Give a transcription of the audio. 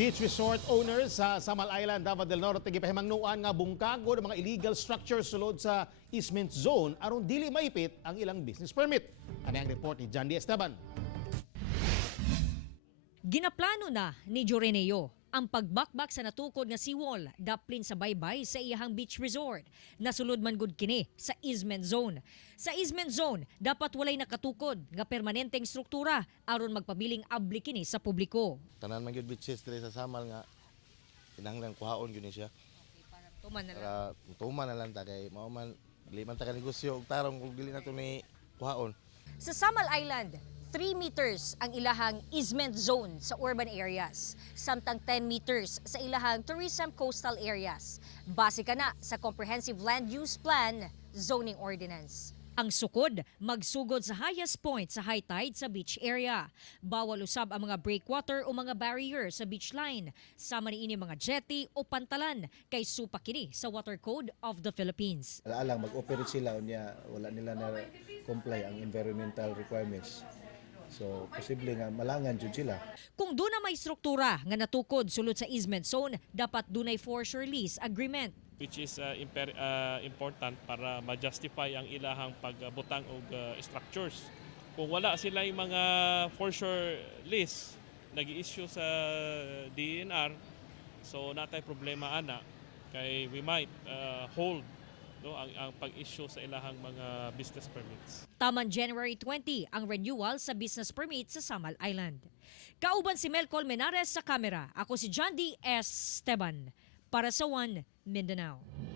Beach resort owners sa Samal Island, Davao del Norte gipahimangnuan nga bungkago ng mga illegal structures sulod sa easement zone aron dili maipit ang ilang business permit. Ano ang report ni John D. Esteban? Ginaplano na ni Joreneo ang pagbakbak sa natukod nga seawall daplin sa baybay sa iyahang beach resort. Nasulod man gud kini sa easement zone. Sa easement zone, dapat walay nakatukod nga permanenteng struktura aron magpabiling abli kini sa publiko. Tanan man gyud beaches diri sa Samal nga kinahanglan kuhaon gyud ni siya. Para tuman na lang. Para tuman na lang ta kay mao man dili man ta ka negosyo og tarong kung dili na to ni kuhaon. Sa Samal Island, 3 meters ang ilahang easement zone sa urban areas, samtang 10 meters sa ilahang tourism coastal areas. Base ka na sa Comprehensive Land Use Plan Zoning Ordinance. Ang sukod, magsugod sa highest point sa high tide sa beach area. Bawal usab ang mga breakwater o mga barrier sa beach line. Sama niini mga jetty o pantalan kay supa kini sa Water Code of the Philippines. Alang mag-operate sila unya wala nila na comply ang environmental requirements. So, posible nga malangan jud sila. Kung doon na may struktura nga natukod sulod sa easement zone, dapat dunay force lease agreement. Which is important para ma-justify ang ilahang pagbutang og structures. Kung wala sila yung mga force lease nag-i-issue sa DENR, so natay problema ana kay we might hold ang pag-issue sa ilahang mga business permits. Taman January 20 ang renewal sa business permit sa Samal Island. Kauban si Mel Colmenares sa kamera. Ako si John D. Esteban para sa One Mindanao.